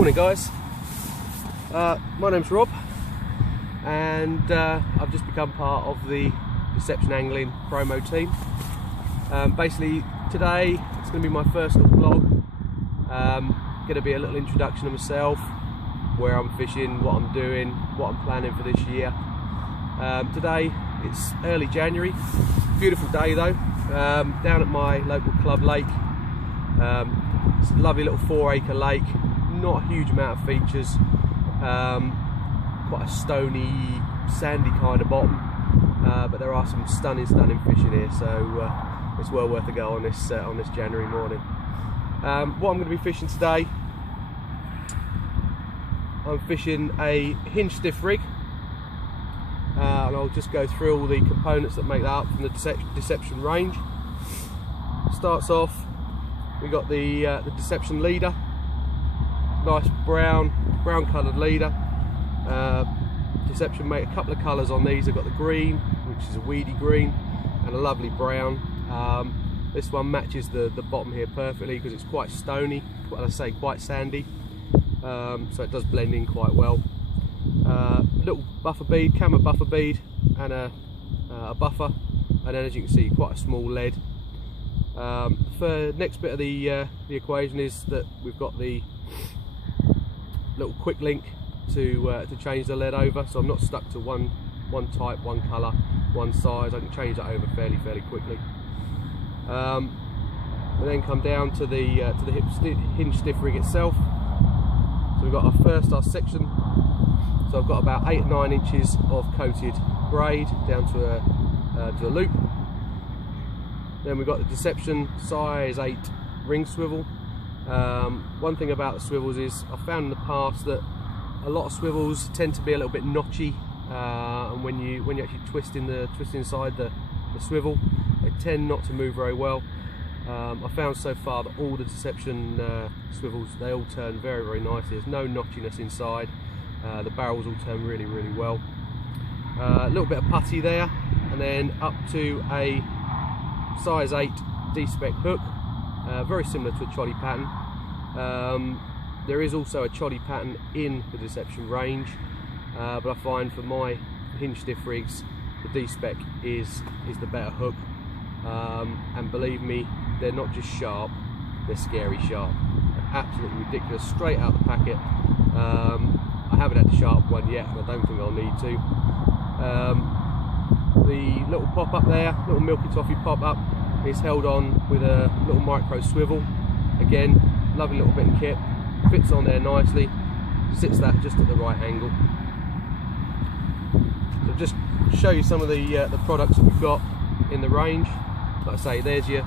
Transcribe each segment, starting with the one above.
Morning guys, my name's Rob and I've just become part of the Deception Angling promo team. Basically today it's going to be my first little vlog. Going to be a little introduction of myself, where I'm fishing, what I'm doing, what I'm planning for this year. Today it's early January, beautiful day though, down at my local club lake. It's a lovely little 4-acre lake, not a huge amount of features, quite a stony, sandy kind of bottom, but there are some stunning fish in here, so it's well worth a go on this January morning. What I'm going to be fishing today, I'm fishing a hinge stiff rig, and I'll just go through all the components that make that up from the Deception range. Starts off, we got the Deception leader, nice brown coloured leader. Deception make a couple of colours on these. I've got the green, which is a weedy green, and a lovely brown. This one matches the bottom here perfectly because it's quite stony, well, I say quite sandy, so it does blend in quite well. Little buffer bead, camera buffer bead, and a buffer, and then as you can see, quite a small lead. For next bit of the equation is that we've got the little quick link to change the lead over, so I'm not stuck to one type, one colour, one size. I can change that over fairly quickly. We then come down to the hinge stiff rig itself. So we've got our section. So I've got about 8 or 9 inches of coated braid down to a loop. Then we've got the Deception size 8 ring swivel. One thing about the swivels is I've found in the past that a lot of swivels tend to be a little bit notchy, and when you actually twist inside the swivel, they tend not to move very well. I found so far that all the Deception swivels, they all turn very nicely. There's no notchiness inside. The barrels all turn really well. A little bit of putty there, and then up to a size 8 D-spec hook, very similar to a choddy pattern. There is also a choddy pattern in the Deception range, but I find for my hinge stiff rigs, the D-spec is the better hook. And believe me, they're not just sharp, they're scary sharp. They're absolutely ridiculous, straight out the packet. I haven't had a sharp one yet, and I don't think I'll need to. The little pop up there, little milky toffee pop up, is held on with a little micro swivel. Again, lovely little bit of kit, fits on there nicely, sits that just at the right angle. So just show you some of the products that we've got in the range. Like I say, there's your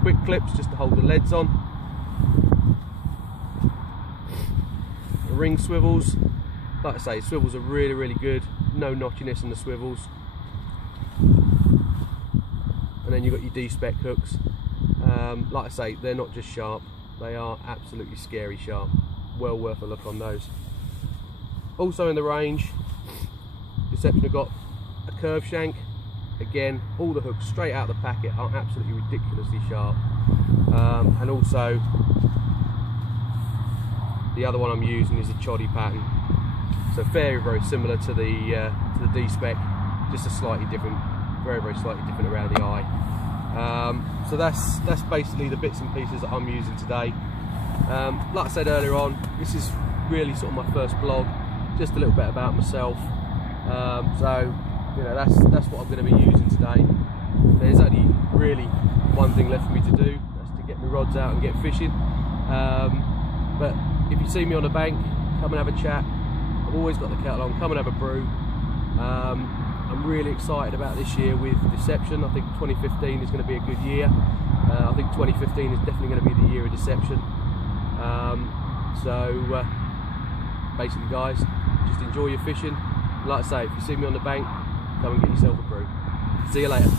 quick clips just to hold the leads on. The ring swivels, like I say, swivels are really good, no notchiness in the swivels. And then you've got your D-spec hooks. Like I say, they're not just sharp, they are absolutely scary sharp. Well worth a look on those. Also in the range, Deception have got a curve shank. Again, all the hooks straight out of the packet are absolutely ridiculously sharp. And also, the other one I'm using is a choddy pattern. So very similar to the D-spec, just a slightly different, very slightly different around the eye. So that's basically the bits and pieces that I'm using today. Like I said earlier on, this is really sort of my first vlog, just a little bit about myself. So you know, that's what I'm going to be using today. There's only really one thing left for me to do, that's to get my rods out and get fishing. But if you see me on the bank, come and have a chat. I've always got the kettle on, come and have a brew. I'm really excited about this year with Deception. I think 2015 is going to be a good year. I think 2015 is definitely going to be the year of Deception. So basically guys, just enjoy your fishing. Like I say, if you see me on the bank, come and get yourself a brew. See you later.